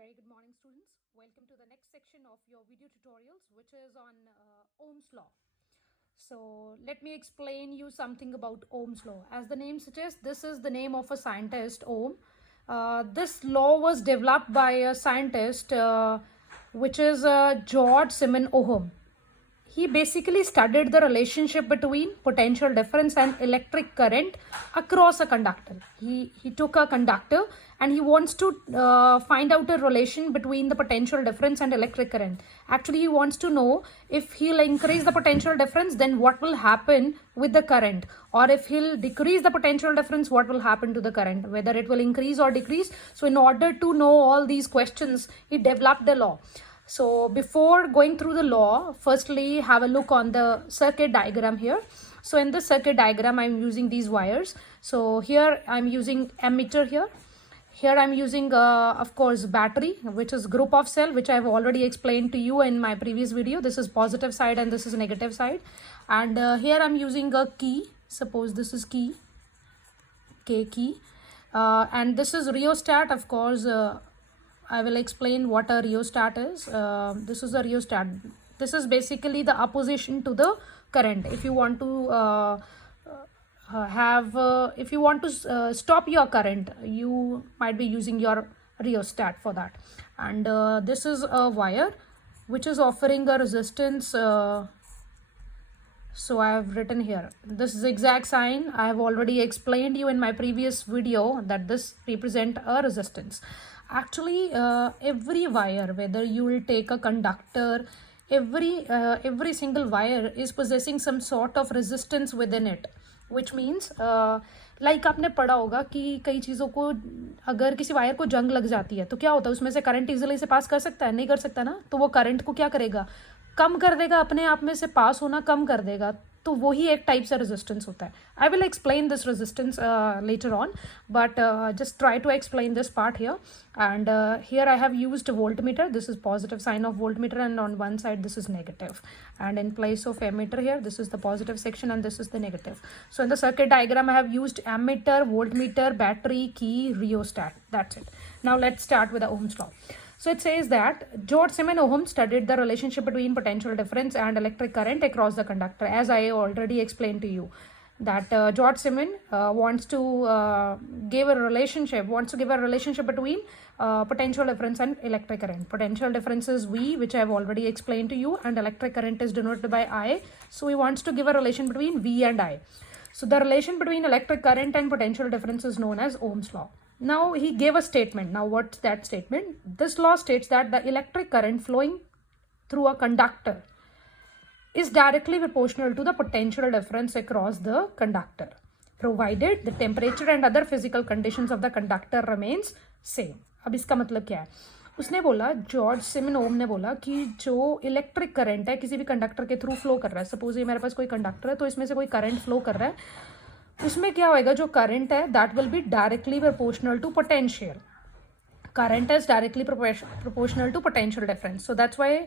Very good morning, students. Welcome to the next section of your video tutorials, which is on Ohm's Law. So let me explain you something about Ohm's Law. As the name suggests, this is the name of a scientist, Ohm. This law was developed by a scientist, which is George Simon Ohm. He basically studied the relationship between potential difference and electric current across a conductor. He took a conductor and he wants to find out a relation between the potential difference and electric current. Actually, he wants to know if he'll increase the potential difference, then what will happen with the current, or if he'll decrease the potential difference, what will happen to the current, whether it will increase or decrease. So in order to know all these questions, he developed the law. So before going through the law, firstly have a look on the circuit diagram here. So in the circuit diagram, I'm using these wires. So here I'm using ammeter here. Here I'm using, of course, battery, which is group of cell, which I've already explained to you in my previous video. This is positive side and this is negative side. And here I'm using a key. Suppose this is key, K key. And this is rheostat, of course. I will explain what a rheostat is. This is a rheostat. This is basically the opposition to the current. If you want to if you want to stop your current, you might be using your rheostat for that. And this is a wire which is offering a resistance. So I have written here this zigzag sign. I have already explained you in my previous video that this represent a resistance. Actually, every wire, whether you will take a conductor, every single wire is possessing some sort of resistance within it, which means like आपने पढ़ा होगा कि कई चीज़ों को अगर किसी wire को जंग लग जाती है तो क्या होता है, उसमें से करंट इजीली से पास कर सकता है? नहीं कर सकता ना. तो वो करंट को क्या करेगा, कम कर देगा, अपने आप में से पास होना कम कर देगा. तो वही एक टाइप से रेजिस्टेंस होता है. I will explain this resistance later on, but just try to explain this part here. And here I have used voltmeter. This is positive sign of voltmeter, and on one side this is negative. And in place of ammeter here, this is the positive section and this is the negative. So in the circuit diagram, I have used ammeter, voltmeter, battery, key, rheostat. That's it. Now let's start with the Ohm's law. So it says that George Simon Ohm studied the relationship between potential difference and electric current across the conductor. As I already explained to you, that George Simon wants to give a relationship between potential difference and electric current. Potential difference is V, which I have already explained to you, and electric current is denoted by I. So he wants to give a relation between V and I. So the relation between electric current and potential difference is known as Ohm's law. Now he gave a statement. Now what's that statement? This law states that the electric current flowing through a conductor is directly proportional to the potential difference across the conductor, provided the temperature and other physical conditions of the conductor remains same. अब इसका मतलब क्या है? उसने बोला, George सिमन ओम ने बोला कि जो इलेक्ट्रिक करंट है किसी भी कंडक्टर के थ्रू फ्लो कर रहा है, सपोज ये मेरे पास कोई कंडक्टर है तो इसमें से कोई करंट फ्लो कर रहा है, उसमें क्या होएगा, जो करंट है that will be directly proportional to potential. Current is directly proportional to potential difference. So that's why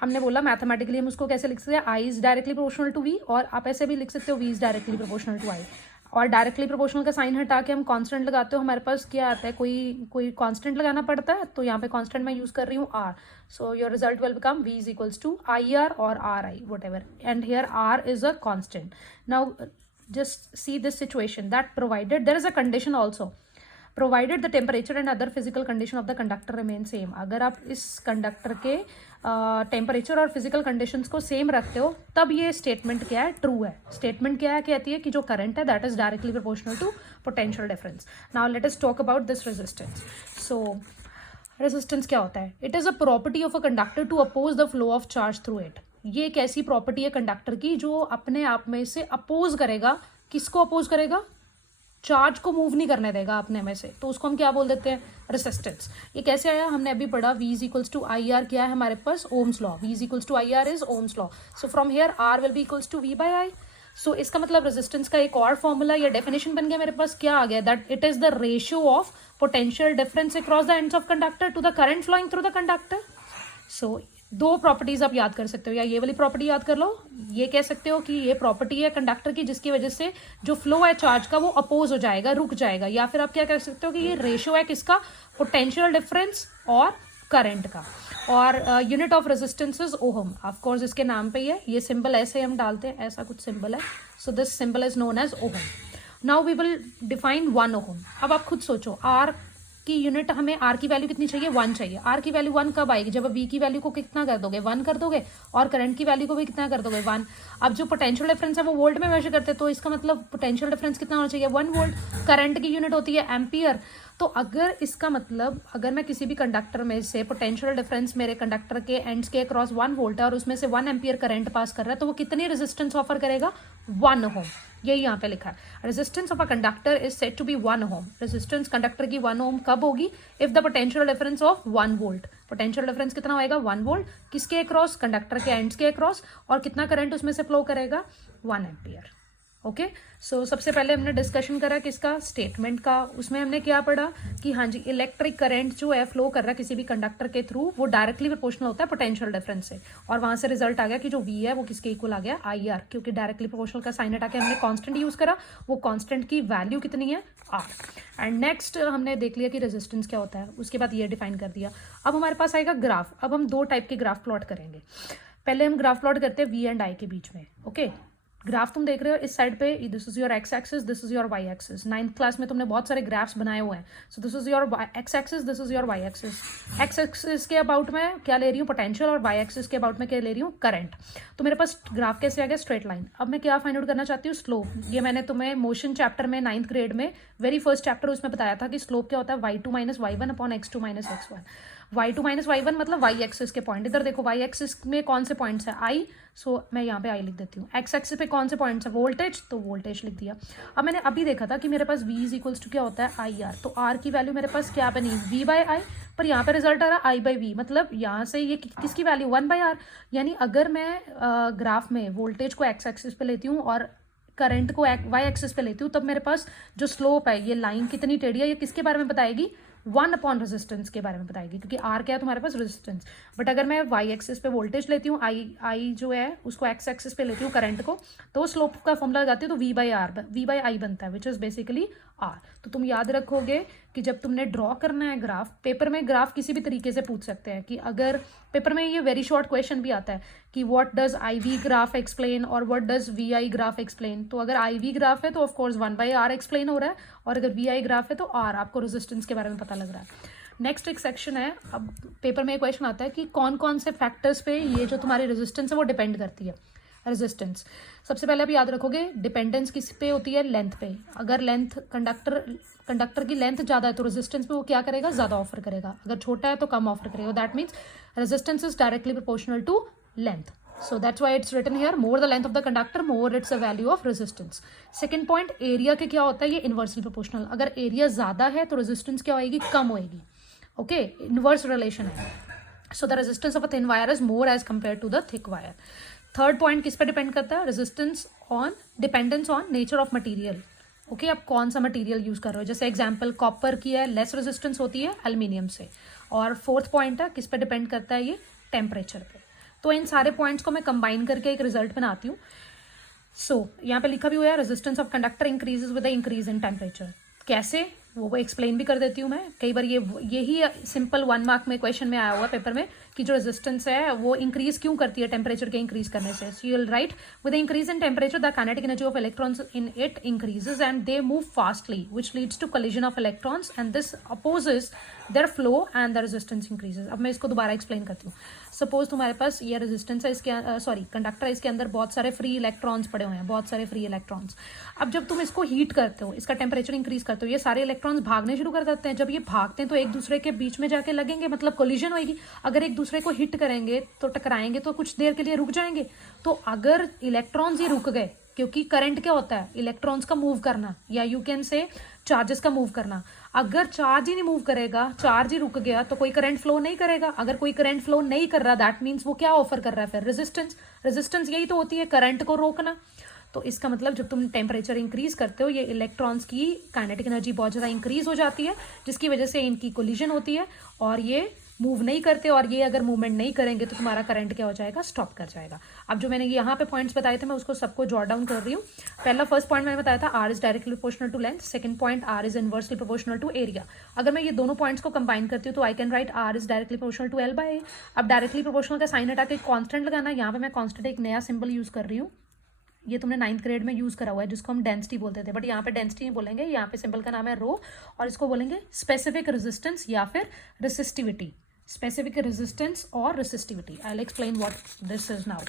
हमने बोला मैथमेटिकली हम उसको कैसे लिख सकते हैं, I is directly proportional to V, और आप ऐसे भी लिख सकते हो V is directly proportional to I. और डायरेक्टली प्रोपोर्शनल का साइन हटा के हम कांस्टेंट लगाते हो, हमारे पास क्या आता है, कोई कांस्टेंट लगाना पड़ता है. तो यहाँ पे कांस्टेंट मैं यूज कर रही हूँ R. So your result will become V is equals to I R और R I whatever, and here R is a constant. Now just see this situation that provided there is a condition also, provided the temperature and other physical condition of the conductor remain same. अगर आप इस conductor के temperature और physical conditions को same रखते हो तब ये स्टेटमेंट क्या है, ट्रू है. स्टेटमेंट क्या है, कहती है कि जो करंट है that is directly proportional to potential difference. Now let us talk about this resistance. So resistance क्या होता है? It is a property of a conductor to oppose the flow of charge through it. ये एक ऐसी property है conductor की जो अपने आप में से अपोज करेगा. किसको अपोज करेगा? चार्ज को मूव नहीं करने देगा अपने में से. तो उसको हम क्या बोल देते हैं? रेसिस्टेंस. ये कैसे आया? हमने अभी पढ़ा V is equals to I R. क्या है हमारे पास? Ohm's law. V is equals to I R is Ohm's law. So from here R will be equals to V by I. So इसका मतलब रेजिस्टेंस का एक और फॉर्मूला या डेफिनेशन बन गया मेरे पास. क्या आ गया? That it is the ratio of potential difference across the ends of conductor to the current flowing through the conductor. So दो प्रॉपर्टीज आप याद कर सकते हो, या ये वाली प्रॉपर्टी याद कर लो. ये कह सकते हो कि ये प्रॉपर्टी है कंडक्टर की जिसकी वजह से जो फ्लो है चार्ज का वो अपोज हो जाएगा, रुक जाएगा. या फिर आप क्या कह सकते हो कि ये रेशियो है किसका? पोटेंशियल डिफरेंस और करंट का। और unit of resistance is ohm, of course इसके नाम पे ही है, ये सिंबल ऐसे हम डालते हैं, ऐसा कुछ सिंबल है, so this symbol is known as ohm. Now we will define 1 ohm. अब आप खुद सोचो, आर की यूनिट, हमें आर की वैल्यू कितनी चाहिए, 1 चाहिए। आर की वैल्यू 1 कब आएगी, जब वी की वैल्यू को कितना कर दोगे, 1 कर दोगे, और करंट की वैल्यू को भी कितना कर दोगे, 1। अब जो पोटेंशियल डिफरेंस है वो वोल्ट में मेजर करते हैं, तो इसका मतलब पोटेंशियल डिफरेंस कितना होना चाहिए, 1 वोल्ट। करंट की यूनिट होती है एम्पियर। तो अगर इसका मतलब, अगर मैं किसी भी कंडक्टर में से पोटेंशियल डिफरेंस मेरे कंडक्टर के एंड्स के अक्रॉस 1 वोल्ट है और उसमें से 1 एम्पियर करंट पास कर रहा है, तो वो कितनी रेजिस्टेंस ऑफर करेगा, 1 ओम। यही यहाँ पे लिखा है, resistance of a conductor is said to be 1 ohm. Resistance conductor की 1 ओम कब होगी, if the potential difference of 1 volt. Potential difference कितना होएगा, 1 वोल्ट, किसके अक्रॉस, कंडक्टर के एंड्स के अक्रॉस, और कितना करंट उसमें से फ्लो करेगा, 1 एम्पियर। ओके, सो सबसे पहले हमने डिस्कशन करा किसका, स्टेटमेंट का। उसमें हमने क्या पढ़ा कि हाँ जी, इलेक्ट्रिक करंट जो है फ्लो कर रहा है किसी भी कंडक्टर के थ्रू, वो डायरेक्टली प्रोपोर्शनल होता है पोटेंशियल डिफरेंस से। और वहां से रिजल्ट आ गया कि जो वी है वो किसके इक्वल आ गया, आई आर, क्योंकि डायरेक्टली प्रोपोर्शनल का साइन हटा के हमने कांस्टेंट यूज करा, वो कांस्टेंट की वैल्यू कितनी है, आर। एंड नेक्स्ट हमने देख लिया कि रेजिस्टेंस क्या होता है, उसके बाद ये डिफाइन कर दिया। अब हमारे पास आएगा ग्राफ। अब हम 2 टाइप के ग्राफ प्लॉट करेंगे। पहले हम ग्राफ प्लॉट करते हैं वी एंड आई के बीच में। ओके, ग्राफ तुम देख रहे हो इस साइड पे, this is your x axis, this is your y axis. 9th class में तुमने बहुत सारे ग्राफ्स बनाए हुए हैं। So this is your x axis, this is your y axis. X axis के अबाउट में क्या ले रही हूँ, पोटेंशियल, और वाई एक्सिस के अबाउट में क्या ले रही हूँ, करंट। तो मेरे पास ग्राफ कैसे आ गया, स्ट्रेट लाइन। अब मैं क्या फाइंड आउट करना चाहती हूँ, स्लोप। ये मैंने तुम्हें मोशन चैप्टर में 9th ग्रेड में वेरी फर्स्ट चैप्टर उसमें बताया था कि स्लोप क्या होता है, y2 minus y1 upon x2 minus x1। y2 minus y1 मतलब y एक्सिस के पॉइंट। इधर देखो y एक्सिस में कौन से पॉइंट्स है, i, सो मैं यहाँ पे आई लिख देती हूँ। एक्स एक्सिस पे कौन से पॉइंट्स है, वोल्टेज, तो वोल्टेज लिख दिया। अब मैंने अभी देखा था कि मेरे पास v इज इक्वल्स टू क्या होता है, आई आर। तो r की वैल्यू मेरे पास क्या बनी, v बाई आई, पर यहाँ पे रिजल्ट आ रहा आई बाई वी, मतलब यहाँ से ये किसकी वैल्यू, 1 बाई आर। यानी अगर मैं ग्राफ में वोल्टेज को एक्स एक्सिस पे लेती हूँ और करंट को वाई एक्सिस पे लेती हूँ, तब मेरे पास जो स्लोप है, ये लाइन कितनी टेढ़ी है, ये किसके बारे में बताएगी, 1 अपॉन रेजिस्टेंस के बारे में बताएगी, क्योंकि आर क्या है तुम्हारे पास, रेजिस्टेंस। बट अगर मैं वाई एक्सिस पे वोल्टेज लेती हूँ, आई जो है उसको एक्स एक्सिस पे लेती हूँ करंट को, तो स्लोप का फॉर्मूला लगाती हूँ, तो वी बाई आई बनता है, विच इज बेसिकली आर। तो तुम याद रखोगे कि जब तुमने ड्रॉ करना है ग्राफ, पेपर में ग्राफ किसी भी तरीके से पूछ सकते हैं, कि अगर पेपर में ये वेरी शॉर्ट क्वेश्चन भी आता है कि what does I V graph explain और what does V I graph explain. तो अगर आई वी ग्राफ है तो ऑफकोर्स 1 बाई आर एक्सप्लेन हो रहा है, और अगर वी आई ग्राफ है तो आर, आपको रेजिस्टेंस के बारे में पता लग रहा है। नेक्स्ट एक सेक्शन है, अब पेपर में एक क्वेश्चन आता है कि कौन कौन से फैक्टर्स पे ये जो तुम्हारी रेजिस्टेंस है वो डिपेंड करती है। रेजिस्टेंस सबसे पहले आप याद रखोगे, डिपेंडेंस किस पे होती है, लेंथ पे। अगर लेंथ कंडक्टर की लेंथ ज़्यादा है तो रेजिस्टेंस पे वो क्या करेगा, ज़्यादा ऑफर करेगा। अगर छोटा है तो कम ऑफर करेगा। That means resistance is directly proportional to length. So that's why it's written here, more the length of the conductor, more it's a value of resistance. Second point, area के क्या होता है, ये इनवर्सली प्रोपोर्शनल। अगर area ज़्यादा है तो resistance क्या होएगी, कम होएगी। ओके, इनवर्स रिलेशन है। So the resistance of a thin wire is more as compare to the thick wire. Third point किस पे डिपेंड करता है, resistance on, dependence on nature of material. Okay, आप कौन सा मटीरियल यूज कर रहे हो। जैसे एग्जाम्पल कॉपर की है, लेस रेजिस्टेंस होती है एल्यूमिनियम से। और फोर्थ पॉइंट है, किस पे डिपेंड करता है, ये टेम्परेचर पे। तो इन सारे पॉइंट्स को मैं कंबाइन करके एक रिजल्ट बनाती हूँ। सो यहाँ पे लिखा भी हुआ है, resistance of conductor increases with the increase in temperature. कैसे, वो एक्सप्लेन भी कर देती हूँ मैं। कई बार यही सिंपल 1 मार्क में क्वेश्चन में आया हुआ है पेपर में, कि जो रेजिस्टेंस है वो इंक्रीज क्यों करती है टेम्परेचर के इंक्रीज करने से। So you will write, with the increase in temperature the kinetic energy of electrons in it increases and they move fastly, which leads to collision of electrons and this opposes their flow and the resistance increases. अब मैं इसको दोबारा explain करती हूँ। Suppose तुम्हारे पास ये resistance है, इसके कंडक्टर है, इसके अंदर बहुत सारे फ्री इलेक्ट्रॉन्स पड़े हुए हैं, बहुत सारे फ्री इलेक्ट्रॉन्स। अब जब तुम इसको हीट करते हो, इसका टेम्परेचर इंक्रीज करते हो, ये सारे इलेक्ट्रॉन्स भागने शुरू कर देते हैं। जब ये भागते हैं तो एक दूसरे के बीच में जाके लगेंगे, मतलब कोलिजन होगी। अगर एक दूसरे को हिट करेंगे तो टकराएंगे, तो कुछ देर के लिए रुक जाएंगे। तो अगर इलेक्ट्रॉन्स ये रुक गए, क्योंकि करंट क्या होता है, इलेक्ट्रॉन्स का मूव करना, या यू कैन से चार्जेस का मूव करना। अगर चार्ज ही नहीं मूव करेगा, चार्ज ही रुक गया, तो कोई करंट फ्लो नहीं करेगा। अगर कोई करंट फ्लो नहीं कर रहा, दैट मीन्स वो क्या ऑफर कर रहा है, फिर रेजिस्टेंस। रेजिस्टेंस यही तो होती है, करंट को रोकना। तो इसका मतलब जब तुम टेम्परेचर इंक्रीज करते हो, ये इलेक्ट्रॉन्स की काइनेटिक एनर्जी बहुत ज़्यादा इंक्रीज हो जाती है, जिसकी वजह से इनकी कोलिजन होती है और ये मूव नहीं करते और ये अगर मूवमेंट नहीं करेंगे तो तुम्हारा करंट क्या हो जाएगा, स्टॉप कर जाएगा। अब जो मैंने यहाँ पे पॉइंट्स बताए थे मैं उसको सबको जॉट डाउन कर रही हूँ। पहला फर्स्ट पॉइंट मैंने बताया था R is directly proportional to length, second point R is inversely proportional to area. अगर मैं ये दोनों पॉइंट्स को कंबाइन करती हूँ तो I can write R is directly proportional to L by A. अब डायरेक्टली प्रोपोर्शनल का साइन हटा के कॉन्स्टेंट लगाना, यहाँ पे मैं कॉन्स्टेंट एक नया सिंबल यूज कर रही हूँ, ये तुमने 9th ग्रेड में यूज करा हुआ है, जिसको हम डेंसिटी बोलते थे, बट यहाँ पे डेंसिटी नहीं बोलेंगे, यहाँ पे सिंबल का नाम है रो और इसको बोलेंगे स्पेसिफिक रेजिस्टेंस या फिर रेसिस्टिविटी, स्पेसिफिक रेजिस्टेंस और resistivity. I will explain what this is now.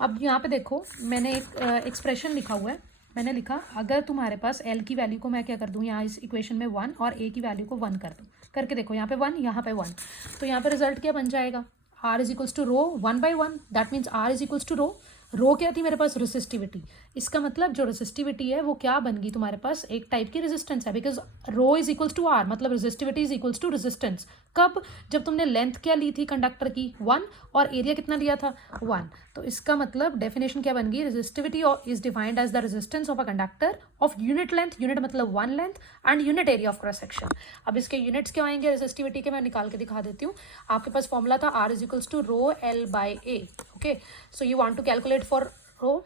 अब यहाँ पे देखो मैंने एक एक्सप्रेशन लिखा हुआ है, मैंने लिखा अगर तुम्हारे पास एल की वैल्यू को मैं क्या कर दूँ यहाँ इस इक्वेशन में 1 और ए की वैल्यू को 1 कर दूँ, करके देखो यहाँ पे 1 यहाँ पे 1, तो यहाँ पे रिजल्ट क्या बन जाएगा, R is equals to rho 1/1, that means R is equals to rho क्या थी मेरे पास, रेसिस्टिविटी। इसका मतलब जो रेसिस्टिविटी है वो क्या बन गई तुम्हारे पास, एक टाइप की रेजिस्टेंस है, because rho is equals to R, मतलब resistivity is equals to resistance. कब, जब तुमने लेंथ क्या ली थी कंडक्टर की 1 और एरिया कितना लिया था 1, तो इसका मतलब डेफिनेशन क्या बन गई, resistivity is defined as the resistance of a conductor of unit length, unit मतलब 1 length and unit area of cross section. अब इसके यूनिट्स क्या आएंगे रेजिस्टिविटी के, मैं निकाल के दिखा देती हूँ। आपके पास फॉर्मूला था R is equals to rho L by A. Okay, so you want to calculate for rho,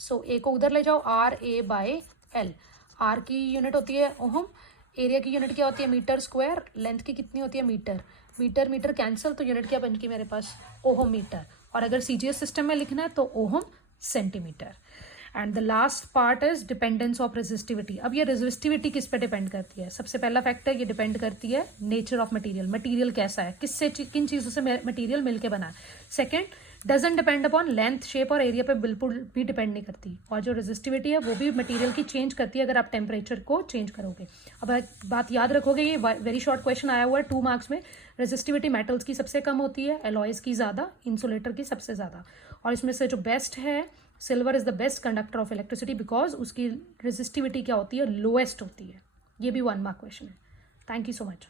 so A को उधर ले जाओ, R A by L. R की यूनिट होती है ओहम, एरिया की यूनिट क्या होती है मीटर स्क्वायर, लेंथ की कितनी होती है मीटर, मीटर मीटर कैंसिल, तो यूनिट क्या बन गई मेरे पास ओहम मीटर, और अगर सीजीएस सिस्टम में लिखना है तो ohm centimetre. And the last part is dependence of resistivity. अब ये रेजिस्टिविटी किस पे डिपेंड करती है, सबसे पहला फैक्टर ये डिपेंड करती है नेचर ऑफ मटेरियल, मटेरियल कैसा है, किससे किन चीज़ों से मटेरियल मिलके बना है। Second, doesn't depend upon length, shape और एरिया पे बिल्कुल भी डिपेंड नहीं करती, और जो रेजिस्टिविटी है वो भी मटेरियल की चेंज करती है अगर आप टेम्परेचर को चेंज करोगे। अब एक बात याद रखोगे, ये वेरी शॉर्ट क्वेश्चन आया हुआ है 2 मार्क्स में, रेजिस्टिविटी मेटल्स की सबसे कम होती है, एलॉयज की ज़्यादा, इंसुलेटर की सबसे ज़्यादा, और इसमें से जो बेस्ट है silver is the best conductor of electricity because उसकी रेजिस्टिविटी क्या होती है, लोएस्ट होती है। ये भी 1 मार्क क्वेश्चन है। Thank you so much.